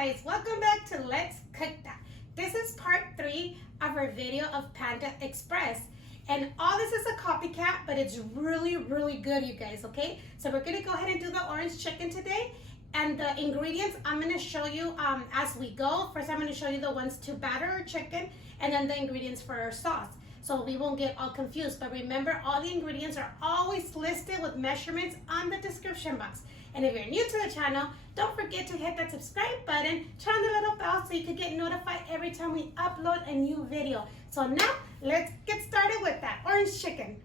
guys, welcome back to Let's Cook That. This is part 3 of our video of Panda Express. And all this is a copycat, but it's really good, you guys, okay? So we're gonna go ahead and do the orange chicken today. And the ingredients I'm gonna show you as we go. First, I'm gonna show you the ones to batter our chicken and then the ingredients for our sauce. So we won't get all confused. But remember, all the ingredients are always listed with measurements on the description box. And if you're new to the channel, don't forget to hit that subscribe button, turn on the little bell so you can get notified every time we upload a new video. So now, let's get started with that orange chicken.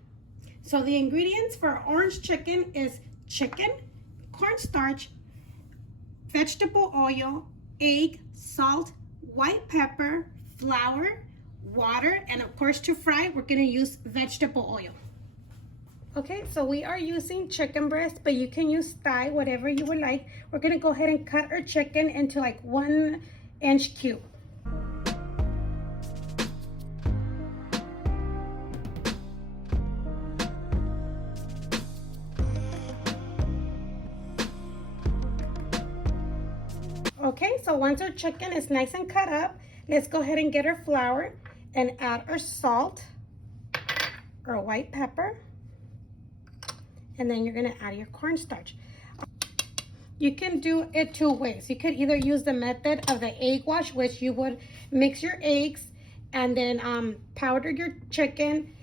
So the ingredients for orange chicken is chicken, cornstarch, vegetable oil, egg, salt, white pepper, flour, water, and of course to fry, we're gonna use vegetable oil. Okay, so we are using chicken breast, but you can use thigh, whatever you would like. We're gonna go ahead and cut our chicken into like 1-inch cube. Okay, so once our chicken is nice and cut up, let's go ahead and get our flour and add our salt, our white pepper, and then you're gonna add your cornstarch. You can do it 2 ways. You could either use the method of the egg wash, which you would mix your eggs and then powder your chicken,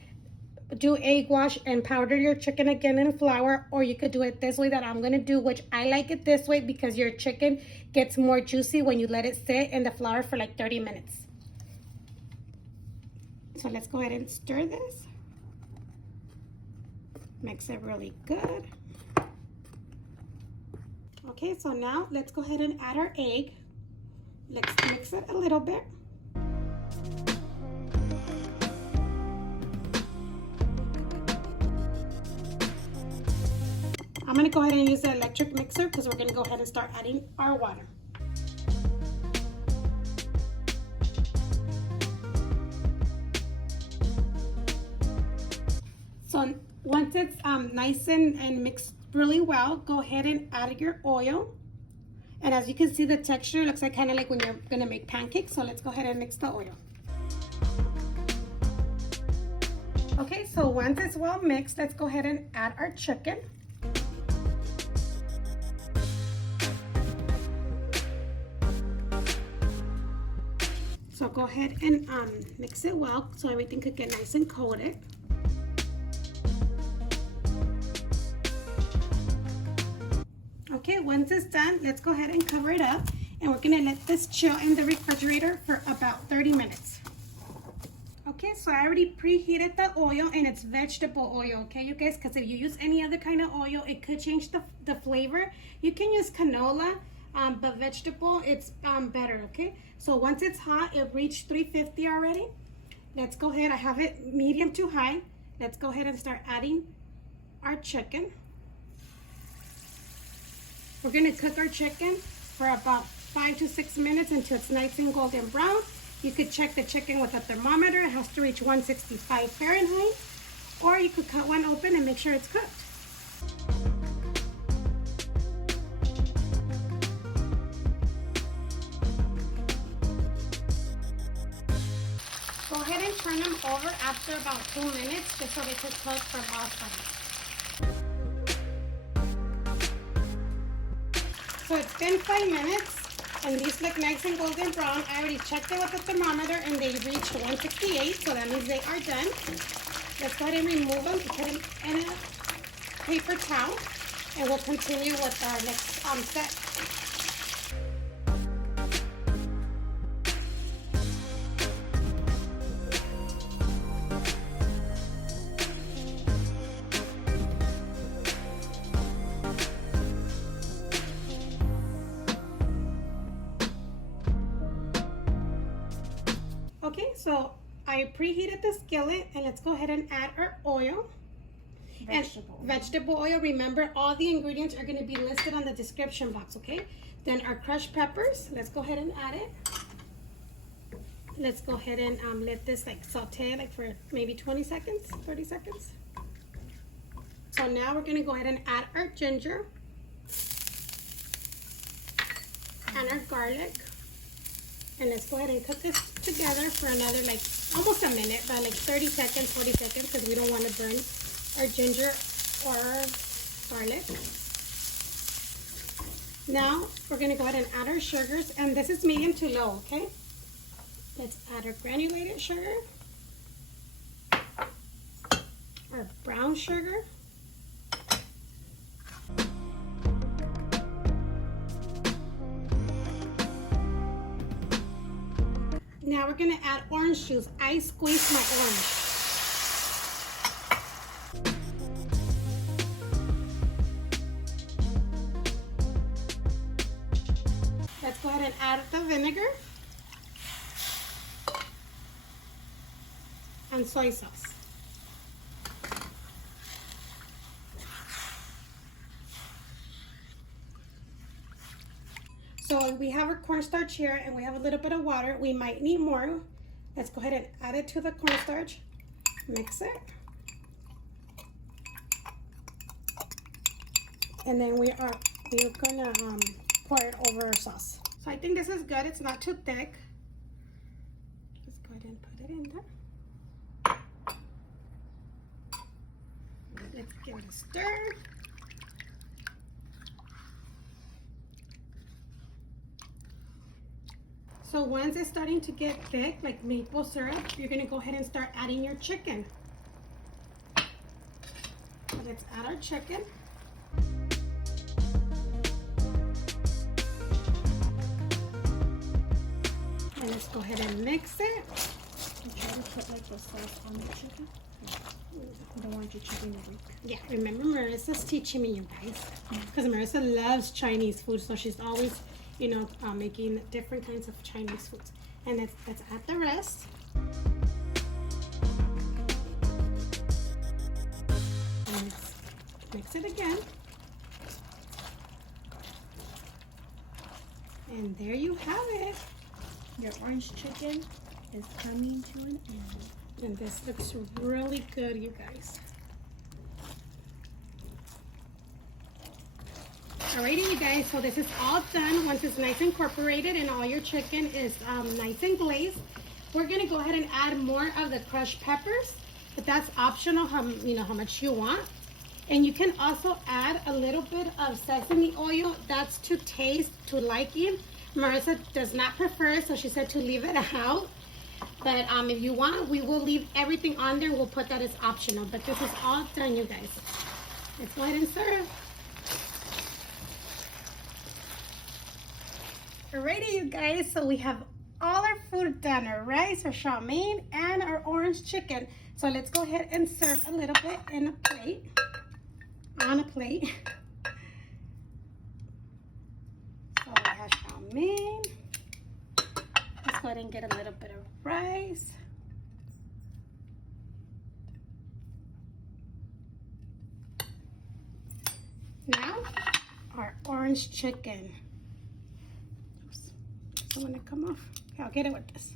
do egg wash and powder your chicken again in flour, or you could do it this way that I'm gonna do, which I like it this way because your chicken gets more juicy when you let it sit in the flour for like 30 minutes. So let's go ahead and stir this. Mix it really good. Okay, so now let's go ahead and add our egg. Let's mix it a little bit. I'm gonna go ahead and use the electric mixer because we're gonna go ahead and start adding our water. So once it's nice and mixed really well, go ahead and add your oil. And as you can see, the texture looks like kind of like when you're gonna make pancakes. So let's go ahead and mix the oil. Okay, so once it's well mixed, let's go ahead and add our chicken. So go ahead and mix it well so everything could get nice and coated. Okay, once it's done, let's go ahead and cover it up, and we're gonna let this chill in the refrigerator for about 30 minutes. Okay, so I already preheated the oil, and it's vegetable oil, okay, you guys? Because if you use any other kind of oil, it could change the flavor. You can use canola, but vegetable, it's better, okay? So once it's hot, it reached 350 already. Let's go ahead, I have it medium to high. Let's go ahead and start adding our chicken. We're gonna cook our chicken for about 5 to 6 minutes until it's nice and golden brown. You could check the chicken with a thermometer. It has to reach 165 Fahrenheit. Or you could cut one open and make sure it's cooked. Go ahead and turn them over after about 2 minutes just so they can cook from all sides. So it's been 5 minutes and these look nice and golden brown. I already checked it with the thermometer and they reached 168, so that means they are done. Let's go ahead and remove them, put them in a paper towel, and we'll continue with our next step. Okay, so I preheated the skillet, and let's go ahead and add our oil. Vegetable oil. Remember, all the ingredients are going to be listed on the description box, okay? Then our crushed peppers, let's go ahead and add it. Let's go ahead and let this like saute like for maybe 20 seconds, 30 seconds. So now we're going to go ahead and add our ginger. and our garlic. And let's go ahead and cook this together for another like almost a minute, but like 30 seconds, 40 seconds, because we don't want to burn our ginger or our garlic. Now we're going to go ahead and add our sugars, and this is medium to low, okay? Let's add our granulated sugar, our brown sugar, now we're going to add orange juice. I squeezed my orange. Let's go ahead and add the vinegar and soy sauce. So we have our cornstarch here, and we have a little bit of water. We might need more. Let's go ahead and add it to the cornstarch. Mix it. And then we're gonna pour it over our sauce. So I think this is good. It's not too thick. Let's go ahead and put it in there. Let's give it a stir. So once it's starting to get thick, like maple syrup, you're gonna go ahead and start adding your chicken. So let's add our chicken. And let's go ahead and mix it. You try to put like the sauce on the chicken. You don't want your chicken to weak. Yeah, remember Marissa's teaching me, you guys. Because Marissa loves Chinese food, so she's always, you know, making different kinds of Chinese foods. And let's add the rest. And let's mix it again. And there you have it. Your orange chicken is coming to an end. And this looks really good, you guys. Alrighty, you guys, so this is all done. Once it's nice incorporated and all your chicken is nice and glazed, we're gonna go ahead and add more of the crushed peppers, but that's optional, how much you want. And you can also add a little bit of sesame oil. That's to taste, to liking. Marissa does not prefer it, so she said to leave it out. But if you want, we will leave everything on there. We'll put that as optional, but this is all done, you guys. Let's go ahead and serve. Alrighty, you guys, so we have all our food done, our rice, our chow mein, and our orange chicken. So let's go ahead and serve a little bit in a plate, on a plate. So we have chow mein. Let's go ahead and get a little bit of rice. Now, our orange chicken. I want to come off. Okay, I'll get it with this.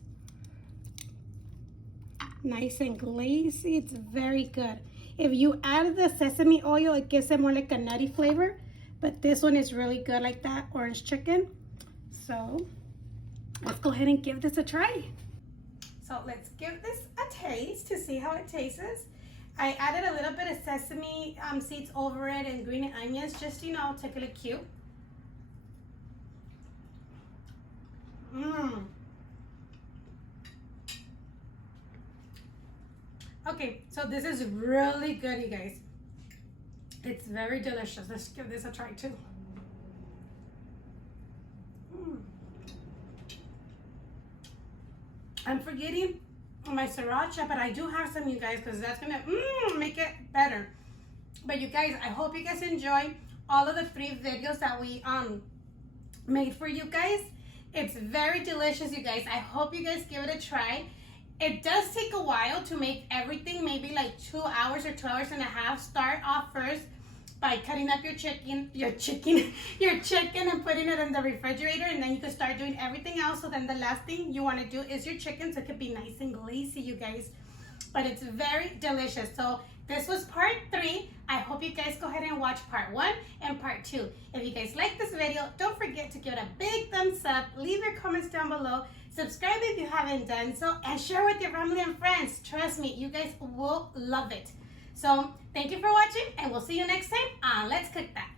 Nice and glazy. It's very good. If you add the sesame oil, it gives it more like a nutty flavor. But this one is really good like that, orange chicken. So let's go ahead and give this a try. So let's give this a taste to see how it tastes. I added a little bit of sesame seeds over it and green onions, just, you know, to look cute. Okay, so this is really good, you guys. It's very delicious. Let's give this a try too. I'm forgetting my sriracha, but I do have some, you guys, because that's gonna make it better. But you guys, I hope you guys enjoy all of the free videos that we made for you guys. It's very delicious, you guys. I hope you guys give it a try. It does take a while to make everything, maybe like 2 hours or 2 hours and a half. Start off first by cutting up your chicken and putting it in the refrigerator, and then you can start doing everything else. So then the last thing you want to do is your chicken, so it could be nice and glazy, you guys. But it's very delicious. So This was part 3. I hope you guys go ahead and watch part 1 and part 2. If you guys like this video, don't forget to give it a big thumbs up, leave your comments down below, subscribe if you haven't done so, and share with your family and friends. Trust me, you guys will love it. So thank you for watching, and we'll see you next time on Let's Cook That.